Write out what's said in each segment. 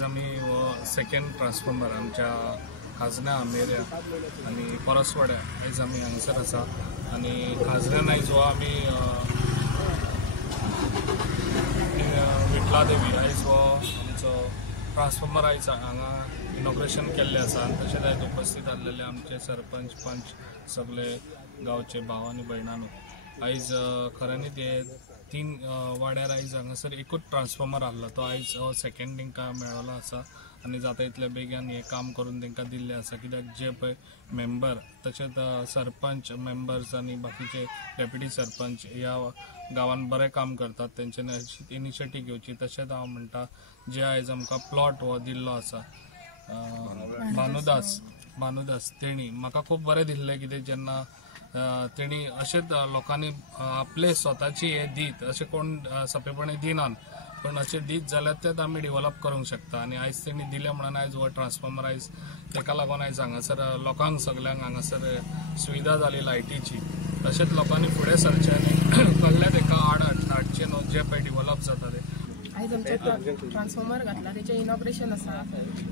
आयज आमी second transformer आमच्या खाजण्या आमेऱ्या आनी परसवाड्या आयज आमी हांगासर आसा आनी खाजण्यान आयज हो आमी विटलादेवी आयज हो आमचो ट्रान्सफॉर्मर आयज हांगा इनॉग्रेशन केल्लें आसा आनी तशेंच आयज उपस्थित आसलेले आमचे सरपंच पंच सगळे गांवचे भाव आनी भयणांनो आयज खऱ्यांनीच हे 3 वाड्यार आयज हांगासर एकूच ट्रान्सफॉर्मर आहलो तो आयज सेकंड तांकां मेळ्ळो आसा आनी जाता इतले बेगीन हे काम करून तांकां दिल्लें आसा कित्याक जे पळय मेंबर तशेंच सरपंच मेंबर्स आनी बाकीचे डेप्युटी सरपंच ह्या गांवांत बरें काम करतात तेंच्यांनी इनिशिएटीव घेवची तशेंच हांव म्हणटा जे आयज आमकां प्लॉट हो दिल्लो आसा भानुदास तेणी म्हाका खूब बरें दिल्लें कितें जेन्ना तेणी अशेंच लोकांनी आपले स्वताची हे दीत अशें कोण सोंपेपणी दिनात पण अशें दीत जाल्यार तेच आमी डेव्हलप करूंक शकता आनी आयज तेणी दिलें म्हणून आयज हो ट्रान्सफॉर्मर आयज तेका लागून आयज हांगासर लोकांक सगळ्यांक हांगासर सुविधा जाली लायटीची तशेंच लोकांनी फुडें सरचें आनी कडल्या तेका आड हाडचें न्हू जे पळय डेव्हलप जाता तें आयज आमचो ट्रान्सफॉर्मर घातला तेचें इनॉग्रेशन आसा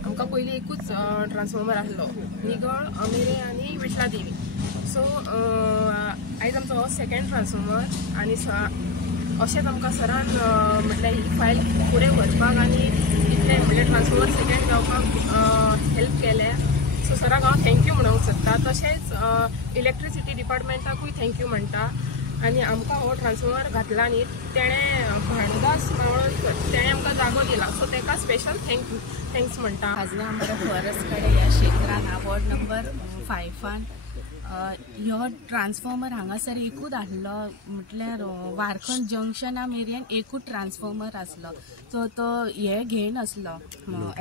आमकां पयलीं एकूच ट्रान्सफॉर्मर आसलो निगळ अमेरे आनी विटलादेवी सो आयज आमचो हो सेकंड ट्रान्सफॉर्मर आनी अशेंच आमकां सरान म्हटल्यार ही फायल फुडें वचपाक आनी इतलें म्हटल्यार ट्रान्सफॉर्मर सेकंड जावपाक हेल्प केलें सो सराक हांव थँक्यू म्हणूंक सोदता तशेंच इलेक्ट्रिसिटी डिपार्टमेंटाकूय थँक्यू म्हणटा आनी आमकां हो ट्रान्सफॉर्मर घातला न्ही तेणें भानुदास मावळकर तेणें आमकां जागो दिला सो तेका स्पेशल थँक्स म्हणटा. खाजना आमच्या फॉरेस्ट कडेन ह्या क्षेत्रान वॉर्ड नंबर 5 ह्यो ट्रान्सफॉर्मर हांगासर एकूच आसलो म्हटल्यार वारखंड जंक्शना मेरेन एकूच ट्रान्सफॉर्मर आसलो सो तो हे घेयनासलो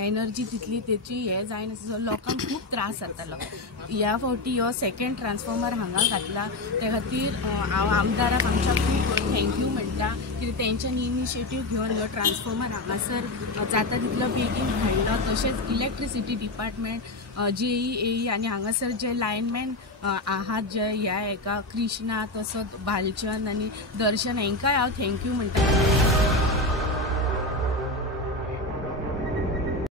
एनर्जी तितली तेची हे जायनासलो लोकांक खूब त्रास जातालो ह्या फावटी हो सेकंड ट्रान्सफॉर्मर हांगा घातला त्या खातीर हांव आमदाराक आमच्या खूब थँक्यू म्हणटा कित्याक तेंच्यांनी इनिशिएटीव घेवन ह्यो ट्रान्सफॉर्मर हांगासर जाता तितलो बेगीन हाडलो तशेंच इलेक्ट्रिसिटी डिपार्टमेंट JEE आनी हांगासर जे लायनमॅन आहात जे ह्या हेका कृष्णा तसोच भालचंद आनी दर्शन हेंकाय हांव थँक्यू म्हणटा.